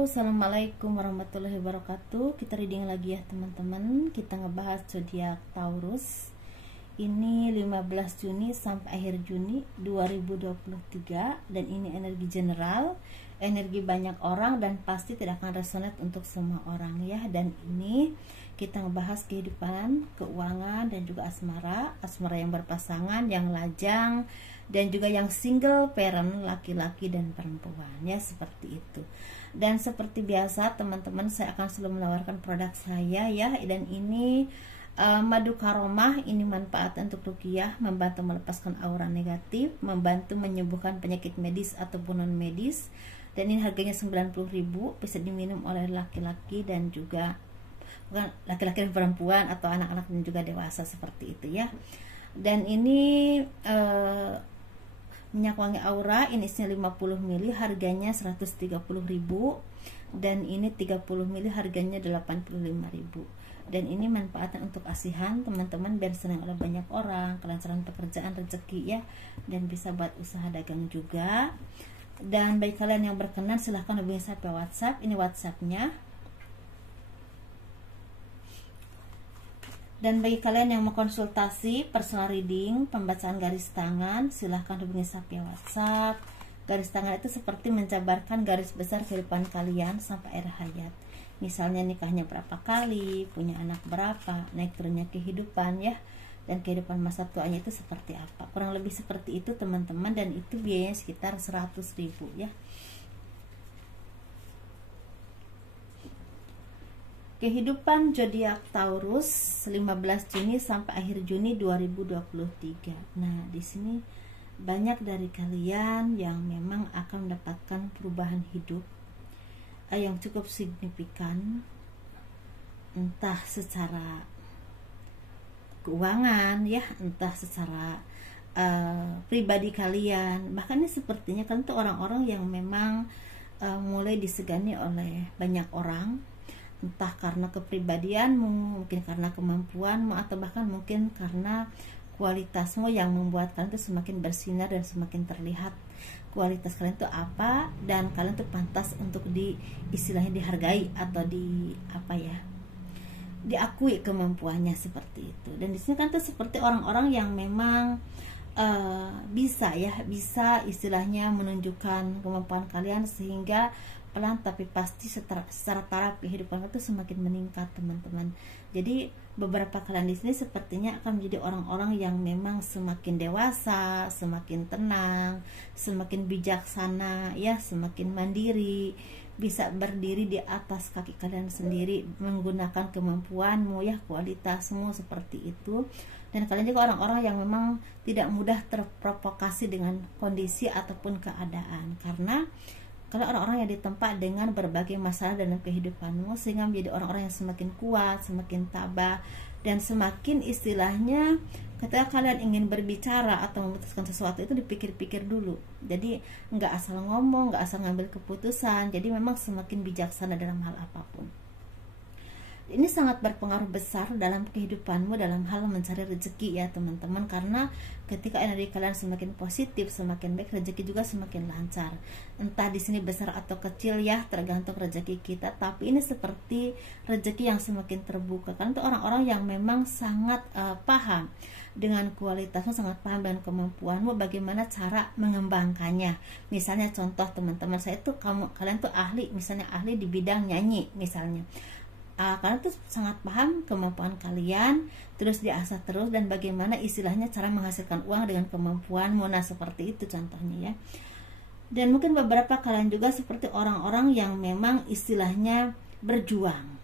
Halo, assalamualaikum warahmatullahi wabarakatuh. Kita reading lagi ya teman-teman. Kita ngebahas zodiak Taurus. Ini 15 Juni sampai akhir Juni 2023. Dan ini energi general, energi banyak orang, dan pasti tidak akan resonate untuk semua orang ya. Dan ini kita ngebahas kehidupan, keuangan, dan juga asmara. Asmara yang berpasangan, yang lajang, dan juga yang single parent, laki-laki dan perempuan ya, seperti itu. Dan seperti biasa teman-teman, saya akan selalu menawarkan produk saya ya. Dan ini madu karomah, ini manfaat untuk ruqyah, membantu melepaskan aura negatif, membantu menyembuhkan penyakit medis ataupun non medis. Dan ini harganya 90.000, bisa diminum oleh laki-laki dan juga bukan laki-laki dan perempuan, atau anak-anak dan juga dewasa, seperti itu ya. Dan ini minyak wangi aura, ini isinya 50 ml, harganya 130.000. Dan ini 30 ml, harganya 85.000. Dan ini manfaatnya untuk asihan teman-teman, biar senang oleh banyak orang, kelancaran pekerjaan, rezeki ya, dan bisa buat usaha dagang juga. Dan bagi kalian yang berkenan, silahkan hubungi saya via WhatsApp. Ini WhatsAppnya. Dan bagi kalian yang mau konsultasi, personal reading, pembacaan garis tangan, silahkan hubungi saya via WhatsApp. Garis tangan itu seperti menjabarkan garis besar kehidupan kalian sampai akhir hayat. Misalnya nikahnya berapa kali, punya anak berapa, naik turunnya kehidupan ya, dan kehidupan masa tuanya itu seperti apa. Kurang lebih seperti itu teman-teman, dan itu biayanya sekitar 100.000 ya. Kehidupan zodiak Taurus 15 Juni sampai akhir Juni 2023. Nah, di sini banyak dari kalian yang memang akan mendapatkan perubahan hidup yang cukup signifikan, entah secara keuangan ya, entah secara pribadi kalian. Bahkan ini sepertinya kan tuh orang-orang yang memang mulai disegani oleh banyak orang, entah karena kepribadianmu, mungkin karena kemampuanmu, atau bahkan mungkin karena kualitasmu yang membuat kalian tuh semakin bersinar dan semakin terlihat kualitas kalian tuh apa, dan kalian tuh pantas untuk istilahnya dihargai atau diakui kemampuannya, seperti itu. Dan di sini kan tuh seperti orang-orang yang memang bisa istilahnya menunjukkan kemampuan kalian, sehingga pelan tapi pasti secara taraf kehidupan itu semakin meningkat teman-teman. Jadi beberapa kalian di sini sepertinya akan menjadi orang-orang yang memang semakin dewasa, semakin tenang, semakin bijaksana ya, semakin mandiri, bisa berdiri di atas kaki kalian sendiri, menggunakan kemampuanmu ya, kualitasmu, seperti itu. Dan kalian juga orang-orang yang memang tidak mudah terprovokasi dengan kondisi ataupun keadaan, karena kalau orang-orang yang ditempa dengan berbagai masalah dalam kehidupanmu, sehingga menjadi orang-orang yang semakin kuat, semakin tabah, dan semakin istilahnya ketika kalian ingin berbicara atau memutuskan sesuatu itu dipikir-pikir dulu. Jadi nggak asal ngomong, nggak asal ngambil keputusan. Jadi memang semakin bijaksana dalam hal apapun. Ini sangat berpengaruh besar dalam kehidupanmu dalam hal mencari rezeki ya teman-teman, karena ketika energi kalian semakin positif, semakin baik, rezeki juga semakin lancar. Entah di sini besar atau kecil ya, tergantung rezeki kita, tapi ini seperti rezeki yang semakin terbuka. Karena itu orang-orang yang memang sangat paham dengan kualitasmu, sangat paham dengan kemampuanmu, bagaimana cara mengembangkannya. Misalnya contoh teman-teman saya tuh, kalian tuh ahli, misalnya ahli di bidang nyanyi misalnya. Kalian tuh sangat paham kemampuan kalian, terus diasah terus, dan bagaimana istilahnya cara menghasilkan uang dengan kemampuanmu. Nah, seperti itu contohnya ya. Dan mungkin beberapa kalian juga seperti orang-orang yang memang istilahnya berjuang,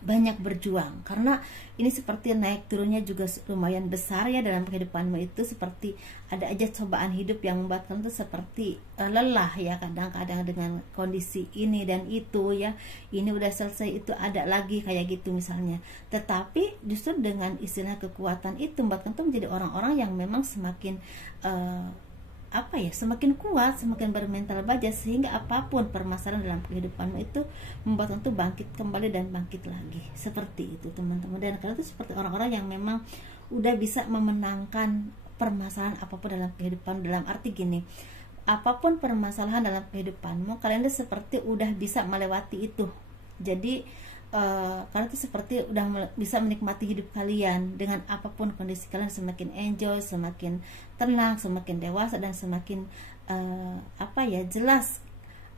banyak berjuang, karena ini seperti naik turunnya juga lumayan besar ya dalam kehidupanmu itu. Seperti ada aja cobaan hidup yang membuat kalian tuh seperti lelah ya, kadang-kadang dengan kondisi ini dan itu ya, ini udah selesai itu ada lagi kayak gitu misalnya. Tetapi justru dengan istilah kekuatan itu membuat kalian tuh menjadi orang-orang yang memang semakin semakin kuat, semakin bermental baja, sehingga apapun permasalahan dalam kehidupanmu itu membuat untuk bangkit kembali dan bangkit lagi, seperti itu teman-teman. Dan kalian itu seperti orang-orang yang memang udah bisa memenangkan permasalahan apapun dalam kehidupan, dalam arti gini, apapun permasalahan dalam kehidupanmu, kalian tuh seperti udah bisa melewati itu. Jadi kalian tuh seperti udah bisa menikmati hidup kalian dengan apapun kondisi kalian, semakin enjoy, semakin tenang, semakin dewasa, dan semakin jelas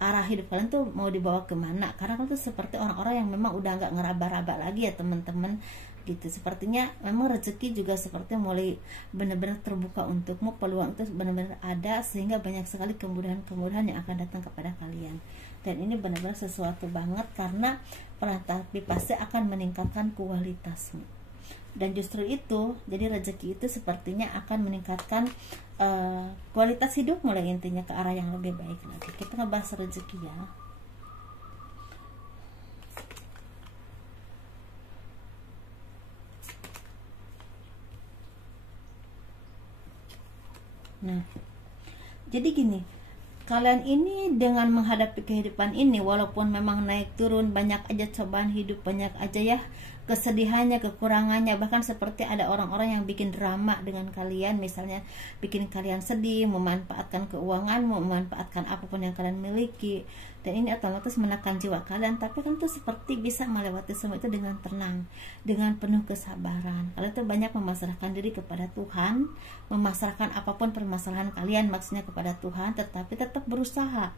arah hidup kalian tuh mau dibawa kemana. Karena kalian tuh seperti orang-orang yang memang udah nggak ngeraba-raba lagi ya teman-teman gitu. Sepertinya memang rezeki juga seperti mulai benar-benar terbuka untukmu, peluang itu benar-benar ada, sehingga banyak sekali kemudahan-kemudahan yang akan datang kepada kalian. Dan ini benar-benar sesuatu banget, karena tapi pasti akan meningkatkan kualitasmu. Dan justru itu, jadi rezeki itu sepertinya akan meningkatkan kualitas hidup, mulai intinya ke arah yang lebih baik lagi. Kita ngebahas rezeki ya. Nah, jadi gini, kalian ini dengan menghadapi kehidupan ini, walaupun memang naik turun, banyak aja cobaan hidup, banyak aja ya kesedihannya, kekurangannya, bahkan seperti ada orang-orang yang bikin drama dengan kalian, misalnya bikin kalian sedih, memanfaatkan keuangan, memanfaatkan apapun yang kalian miliki, dan ini otomatis menekan jiwa kalian. Tapi kan tuh seperti bisa melewati semua itu dengan tenang, dengan penuh kesabaran. Kalian tuh banyak memasrahkan diri kepada Tuhan, memasrahkan apapun permasalahan kalian maksudnya kepada Tuhan, tetapi tetap berusaha,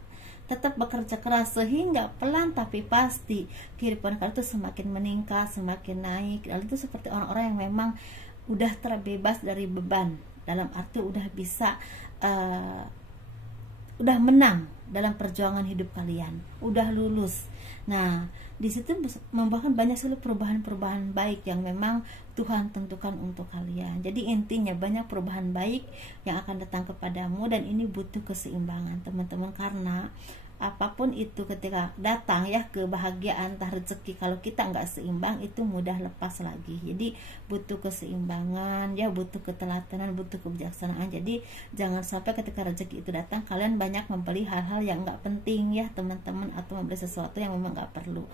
tetap bekerja keras, sehingga pelan tapi pasti kehidupan kalian itu semakin meningkat, semakin naik. Kalian itu seperti orang-orang yang memang udah terbebas dari beban, dalam arti udah bisa udah menang dalam perjuangan hidup kalian, udah lulus. Nah, di situ membawakan banyak sekali perubahan-perubahan baik yang memang Tuhan tentukan untuk kalian. Jadi intinya banyak perubahan baik yang akan datang kepadamu, dan ini butuh keseimbangan teman-teman. Karena apapun itu ketika datang ya, kebahagiaan entah rezeki, kalau kita nggak seimbang itu mudah lepas lagi. Jadi butuh keseimbangan ya, butuh ketelatenan, butuh kebijaksanaan. Jadi jangan sampai ketika rezeki itu datang kalian banyak membeli hal-hal yang nggak penting ya teman-teman, atau membeli sesuatu yang memang nggak perlu.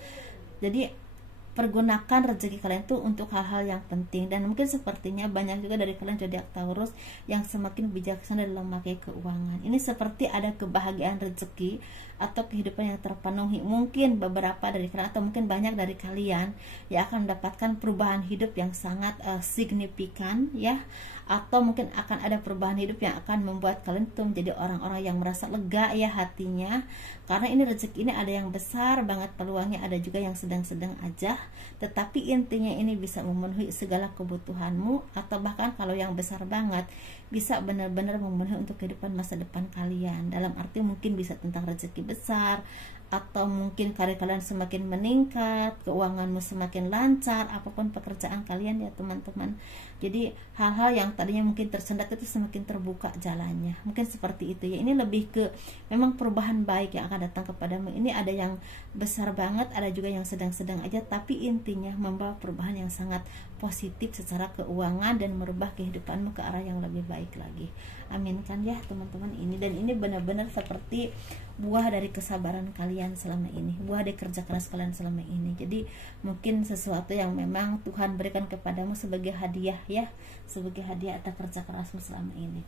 Jadi pergunakan rezeki kalian tuh untuk hal-hal yang penting. Dan mungkin sepertinya banyak juga dari kalian zodiak Taurus yang semakin bijaksana dalam memakai keuangan. Ini seperti ada kebahagiaan rezeki atau kehidupan yang terpenuhi. Mungkin beberapa dari kalian atau mungkin banyak dari kalian yang akan mendapatkan perubahan hidup yang sangat signifikan ya, atau mungkin akan ada perubahan hidup yang akan membuat kalian tuh menjadi orang-orang yang merasa lega ya hatinya. Karena ini rezeki ini ada yang besar banget peluangnya, ada juga yang sedang-sedang aja, tetapi intinya ini bisa memenuhi segala kebutuhanmu, atau bahkan kalau yang besar banget bisa benar-benar memenuhi untuk kehidupan masa depan kalian. Dalam arti mungkin bisa tentang rezeki besar, atau mungkin karir kalian semakin meningkat, keuanganmu semakin lancar, apapun pekerjaan kalian ya teman-teman. Jadi hal-hal yang tadinya mungkin tersendat itu semakin terbuka jalannya, mungkin seperti itu ya. Ini lebih ke memang perubahan baik yang akan datang kepadamu. Ini ada yang besar banget, ada juga yang sedang-sedang aja, tapi intinya membawa perubahan yang sangat positif secara keuangan dan merubah kehidupanmu ke arah yang lebih baik lagi. Amin kan ya teman-teman ini. Dan ini benar-benar seperti buah dari kesabaran kalian selama ini, buah dari kerja keras kalian selama ini. Jadi mungkin sesuatu yang memang Tuhan berikan kepadamu sebagai hadiah ya, sebagai hadiah atas kerja kerasmu selama ini.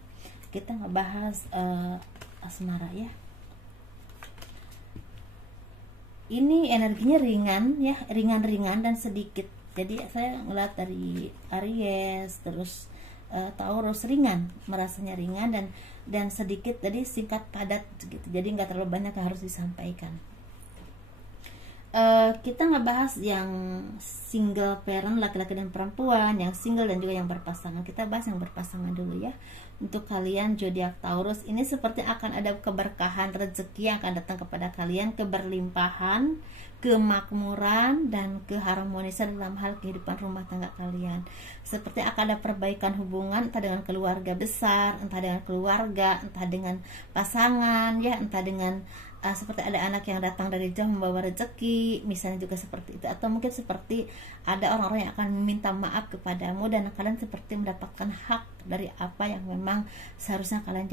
Kita ngebahas asmara ya. Ini energinya ringan ya, ringan-ringan dan sedikit. Jadi saya ngeliat dari Aries terus Taurus ringan, merasanya ringan dan sedikit, jadi singkat padat gitu. Jadi nggak terlalu banyak yang harus disampaikan. Kita ngebahas yang single parent, laki-laki dan perempuan, yang single dan juga yang berpasangan. Kita bahas yang berpasangan dulu ya. Untuk kalian zodiak Taurus, ini seperti akan ada keberkahan rezeki yang akan datang kepada kalian, keberlimpahan, kemakmuran, dan keharmonisan dalam hal kehidupan rumah tangga kalian. Seperti akan ada perbaikan hubungan, entah dengan keluarga besar, entah dengan keluarga, entah dengan pasangan ya, entah dengan seperti ada anak yang datang dari jauh membawa rezeki, misalnya juga seperti itu. Atau mungkin seperti ada orang-orang yang akan meminta maaf kepadamu, dan kalian seperti mendapatkan hak dari apa yang memang seharusnya kalian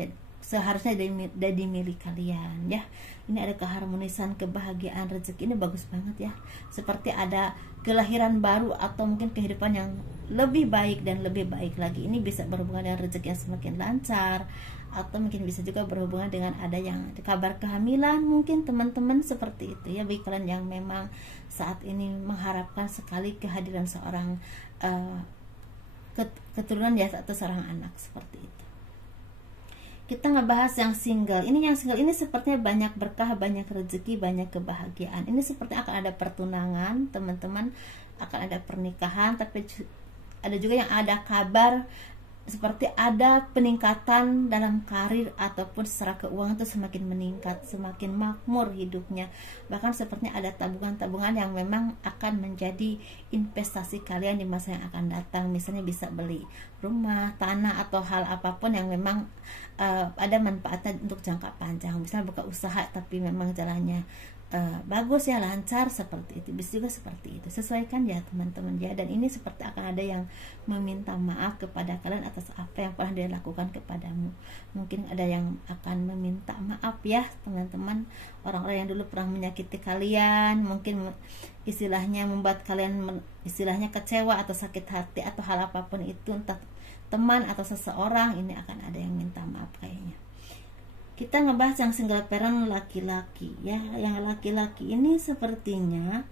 seharusnya dari milik kalian ya. Ini ada keharmonisan, kebahagiaan, rezeki, ini bagus banget ya. Seperti ada kelahiran baru atau mungkin kehidupan yang lebih baik dan lebih baik lagi. Ini bisa berhubungan dengan rezeki yang semakin lancar, atau mungkin bisa juga berhubungan dengan ada yang kabar kehamilan, mungkin teman-teman seperti itu ya. Bagi kalian yang memang saat ini mengharapkan sekali kehadiran seorang keturunan ya, atau seorang anak seperti itu. Kita ngebahas yang single. Yang single ini sepertinya banyak berkah, banyak rezeki, banyak kebahagiaan. Ini seperti akan ada pertunangan, teman-teman, akan ada pernikahan, tapi ada juga yang ada kabar seperti ada peningkatan dalam karir ataupun secara keuangan itu semakin meningkat, semakin makmur hidupnya. Bahkan sepertinya ada tabungan-tabungan yang memang akan menjadi investasi kalian di masa yang akan datang. Misalnya bisa beli rumah, tanah, atau hal apapun yang memang ada manfaatnya untuk jangka panjang. Misalnya buka usaha tapi memang jalannya bagus ya, lancar, seperti itu. Bisa juga seperti itu, sesuaikan ya teman-teman ya. Dan ini seperti akan ada yang meminta maaf kepada kalian atas apa yang pernah dia lakukan kepadamu. Mungkin ada yang akan meminta maaf ya teman-teman, orang-orang yang dulu pernah menyakiti kalian, mungkin istilahnya membuat kalian istilahnya kecewa atau sakit hati atau hal apapun itu, entah teman atau seseorang, ini akan ada yang minta maaf kayaknya. Kita ngebahas yang single parent laki-laki ya. Yang laki-laki ini sepertinya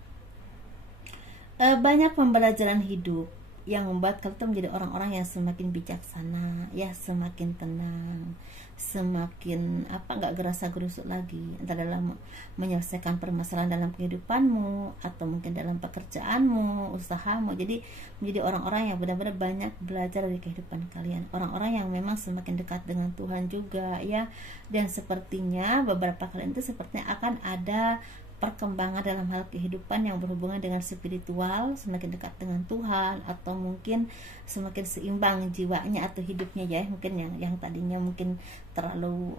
banyak pembelajaran hidup yang membuat kalian menjadi orang-orang yang semakin bijaksana ya, semakin tenang, semakin nggak gerasa-gerusuk lagi, entah dalam menyelesaikan permasalahan dalam kehidupanmu atau mungkin dalam pekerjaanmu, usahamu. Jadi menjadi orang-orang yang benar-benar banyak belajar dari kehidupan kalian, orang-orang yang memang semakin dekat dengan Tuhan juga ya. Dan sepertinya beberapa kalian itu sepertinya akan ada perkembangan dalam hal kehidupan yang berhubungan dengan spiritual, semakin dekat dengan Tuhan, atau mungkin semakin seimbang jiwanya atau hidupnya ya. Mungkin yang tadinya mungkin terlalu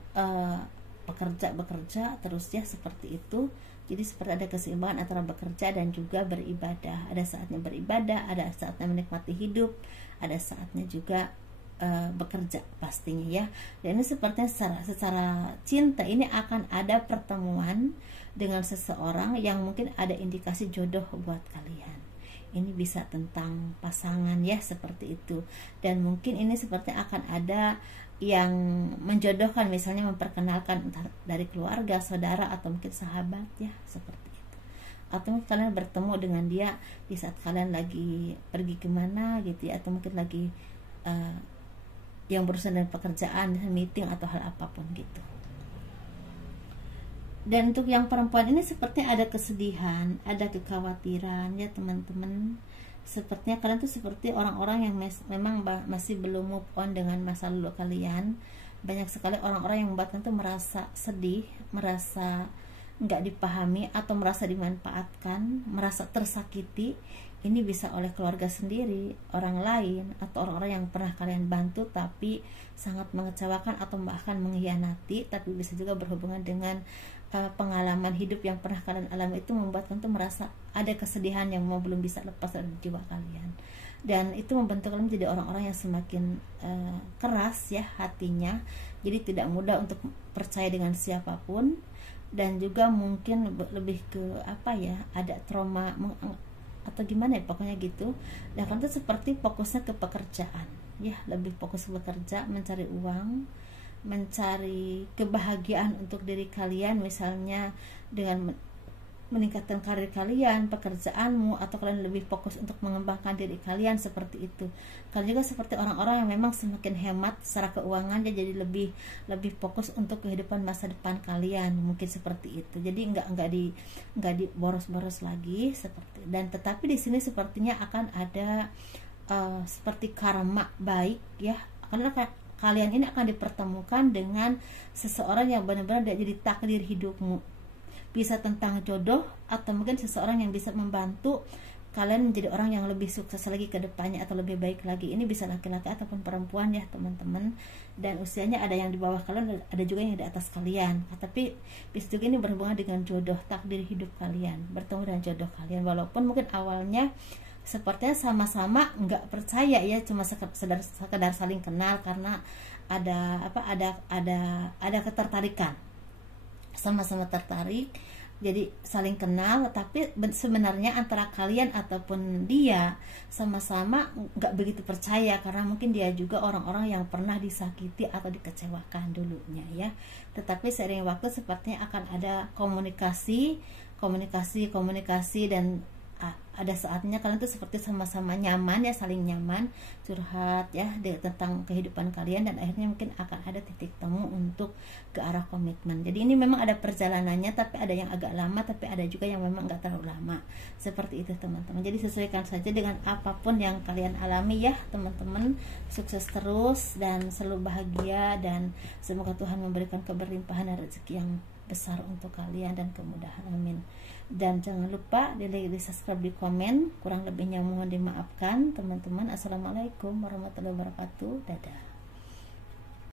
bekerja terus ya, seperti itu. Jadi seperti ada keseimbangan antara bekerja dan juga beribadah. Ada saatnya beribadah, ada saatnya menikmati hidup, ada saatnya juga bekerja pastinya ya. Dan ini sepertinya secara cinta ini akan ada pertemuan dengan seseorang yang mungkin ada indikasi jodoh buat kalian. Ini bisa tentang pasangan ya, seperti itu. Dan mungkin ini seperti akan ada yang menjodohkan, misalnya memperkenalkan entah dari keluarga, saudara, atau mungkin sahabat ya, seperti itu. Atau mungkin kalian bertemu dengan dia di saat kalian lagi pergi kemana gitu ya, atau mungkin lagi yang berurusan dengan pekerjaan, meeting, atau hal apapun gitu. Dan untuk yang perempuan ini sepertinya ada kesedihan, ada kekhawatiran ya teman-teman. Sepertinya kalian tuh seperti orang-orang yang memang masih belum move on dengan masa lalu kalian. Banyak sekali orang-orang yang membuat kalian tuh merasa sedih, merasa nggak dipahami, atau merasa dimanfaatkan, merasa tersakiti. Ini bisa oleh keluarga sendiri, orang lain, atau orang-orang yang pernah kalian bantu tapi sangat mengecewakan atau bahkan mengkhianati. Tapi bisa juga berhubungan dengan pengalaman hidup yang pernah kalian alami, itu membuat kalian tuh merasa ada kesedihan yang belum bisa lepas dari jiwa kalian. Dan itu membentuk kalian menjadi orang-orang yang semakin keras ya hatinya. Jadi tidak mudah untuk percaya dengan siapapun, dan juga mungkin lebih ke ada trauma atau gimana ya, pokoknya gitu. Dan kalian tuh seperti fokusnya ke pekerjaan ya, lebih fokus bekerja, mencari uang, mencari kebahagiaan untuk diri kalian, misalnya dengan meningkatkan karir kalian, pekerjaanmu, atau kalian lebih fokus untuk mengembangkan diri kalian, seperti itu. Kalian juga seperti orang-orang yang memang semakin hemat secara keuangan, jadi lebih fokus untuk kehidupan masa depan kalian, mungkin seperti itu. Jadi nggak di boros-boros lagi seperti. Dan tetapi di sini sepertinya akan ada seperti karma baik ya, karena kalian ini akan dipertemukan dengan seseorang yang benar-benar jadi takdir hidupmu. Bisa tentang jodoh, atau mungkin seseorang yang bisa membantu kalian menjadi orang yang lebih sukses lagi ke depannya, atau lebih baik lagi. Ini bisa laki-laki ataupun perempuan ya teman-teman. Dan usianya ada yang di bawah kalian, ada juga yang di atas kalian. Tapi bisa juga ini berhubungan dengan jodoh, takdir hidup kalian, bertemu dengan jodoh kalian. Walaupun mungkin awalnya sepertinya sama-sama nggak percaya ya, cuma sekedar saling kenal karena ada ketertarikan, sama-sama tertarik, jadi saling kenal. Tapi sebenarnya antara kalian ataupun dia sama-sama nggak begitu percaya, karena mungkin dia juga orang-orang yang pernah disakiti atau dikecewakan dulunya ya. Tetapi seiring waktu sepertinya akan ada komunikasi dan ada saatnya kalian tuh seperti sama-sama nyaman ya, saling nyaman curhat ya tentang kehidupan kalian, dan akhirnya mungkin akan ada titik temu untuk ke arah komitmen. Jadi ini memang ada perjalanannya, tapi ada yang agak lama, tapi ada juga yang memang nggak terlalu lama. Seperti itu teman-teman. Jadi sesuaikan saja dengan apapun yang kalian alami ya teman-teman. Sukses terus dan selalu bahagia, dan semoga Tuhan memberikan keberlimpahan dan rezeki yang besar untuk kalian dan kemudahan, amin. Dan jangan lupa di subscribe, di komen, kurang lebihnya mohon dimaafkan teman-teman. Assalamualaikum warahmatullahi wabarakatuh. Dadah.